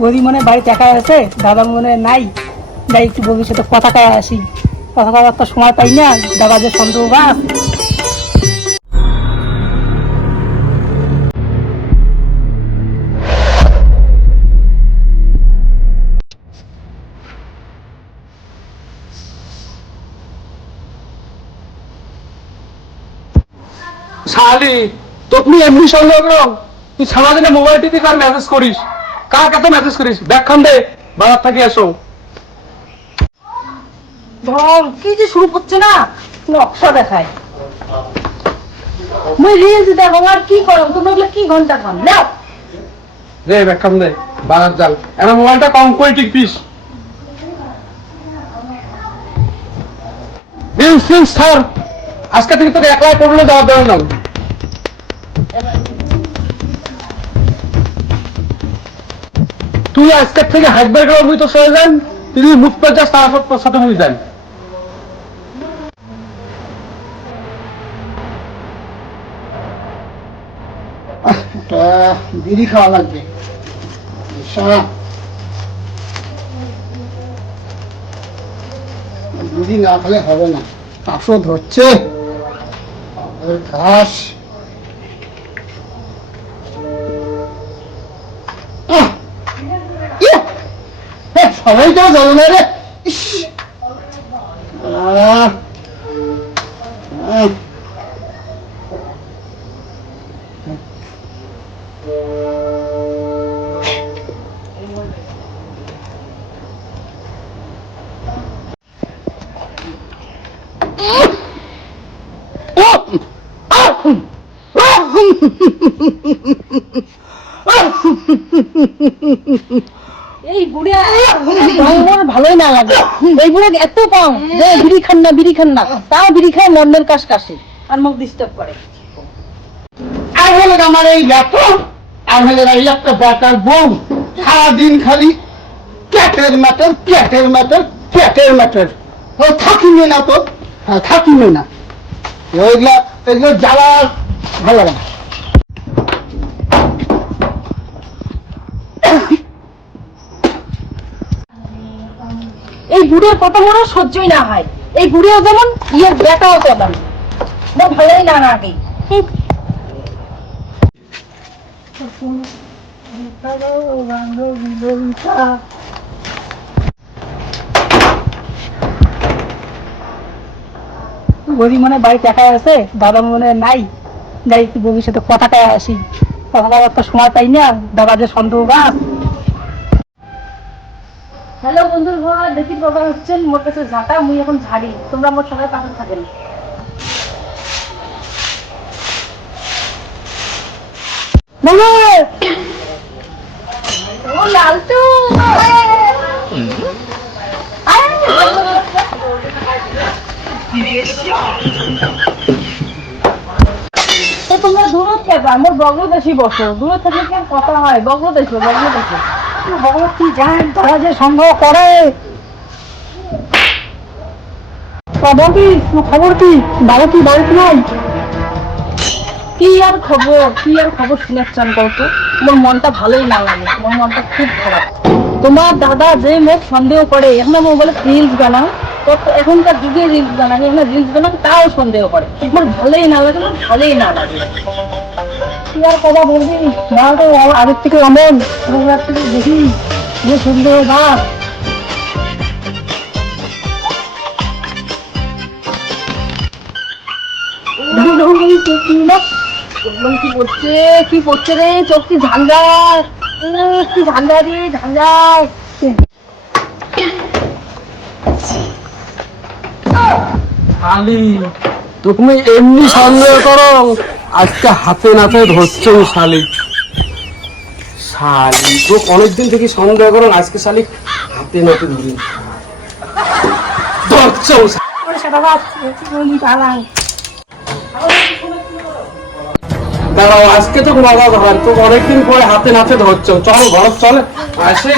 বৌদি মনে বাড়িতে একা আছে, দাদা মনে নাই। যাই একটু বৌদির সাথে কথা কয়ে আসি। কথা কওয়ার তো সময় পাই না, দাদা যে সন্দেহ বা শালি তো তুমি এমনি সন্দেহ করো? তুই সারাদিনে মোবাইল টিপে কার মেসেজ করিস? কার কাছে মেসেজ করিস? ব্যাখ্যান দে বাজার থেকে এসো। ধর কি যে শুরু করছে না? নকশা দেখায়। মুই রিলস দেখো আর কি করো? তোমরা কি ঘণ্টা খান নাও। রে ব্যাখ্যান দে বাজার যাল এবার মোবাইলটা কম করে টিপিস রিলস রিলস স্যার আজকে থেকে তোকে একলাই পড়লে দেওয়া দেওয়া না তুই আজকের থেকে হাসবার গেলে মুই তো সরে যান তুই মুখ পর যাস তারপর তোর সাথে মুই যান। বিড়ি খাওয়া লাগবে। বিড়ি না খেলে হবে না। কাশো ধরছে। ঘাস। এ, সবাই তো জ্বলে না রে ইস! এই আমার ভালোই না লাগে। এই বুড়ে এত কম যে বিড়ি খান না বিড়ি খান না তাও বিড়ি খায় কাশ কাশে আর মুখ ডিস্টার্ব করে। আর হলো আমার এই ল্যাপটপ আর হলো এই একটা ব্যাটার বোম সারাদিন খালি প্যাটের ম্যাটার প্যাটের ম্যাটার প্যাটের ম্যাটার ও থাকিবে না তো। হ্যাঁ থাকিবে না। ওইগুলা এগুলো জ্বালা ভালো লাগে না। এই বুড়ের কত বড় সহ্যই না হয়। এই বুড়িও যেমন ইয়ের বেটাও তেমন। আমার ভালোই না লাগে বৌদি মনে বাড়িতে একা আছে দাদা মনে নাই। যাই একটু বৌদির সাথে কথা কয়ে আসি। কথা কওয়ার তো সময় পাই না দাদা যে সন্দেহ গাছ হ্যালো বন্ধুর ঘর, দেখি বাবা হচ্ছেন। মোর কাছে ঝাঁটা, মুই এখন ঝাড়ি। তোমরা মোর সবাই পাশে থাকেন। তোমরা দূরত থাকো আমার বগ্রদেশি বসো। দূরে থাকলে কি কথা হয়? বগ্রদেশো বগ্রদেশো তারা যে করে। খবর কি? বাবা কি বাড়িতে নাই? কি আর খবর? কি আর খবর কত তোমার মনটা ভালোই না লাগে। তোমার মনটা খুব খারাপ। তোমার দাদা যে মুখ সন্দেহ করে, এখন মোবাইলে রিলস বানাও তো এখনকার যুগে রিলস বানায় এখন রিলস বানাও তাও সন্দেহ করে। তোমার ভালোই না লাগে ভালোই না লাগে। কি আর কথা বলবি না? আগের থেকে অমন। এবার থেকে দেখি। যে সন্দেহ না কি পড়ছে কি পড়ছে রে? চোখ কি ঝান্ডায় কি ঝান্ডা রে ঝান্ডায় শালি তো তুমি এমনি সন্দেহ করো। আজকে হাতে নাতে ধরছো শালিক। শালিক তো অনেকদিন থেকে সন্দেহ করো আজকে শালিক হাতে নাতে ধরি ধরছো সেটা বাদ কি পালাম দাঁড়াও আজকে তো মজা ধর তো অনেকদিন পরে হাতে নাতে ধরছো। চল ঘর চলে। আসে।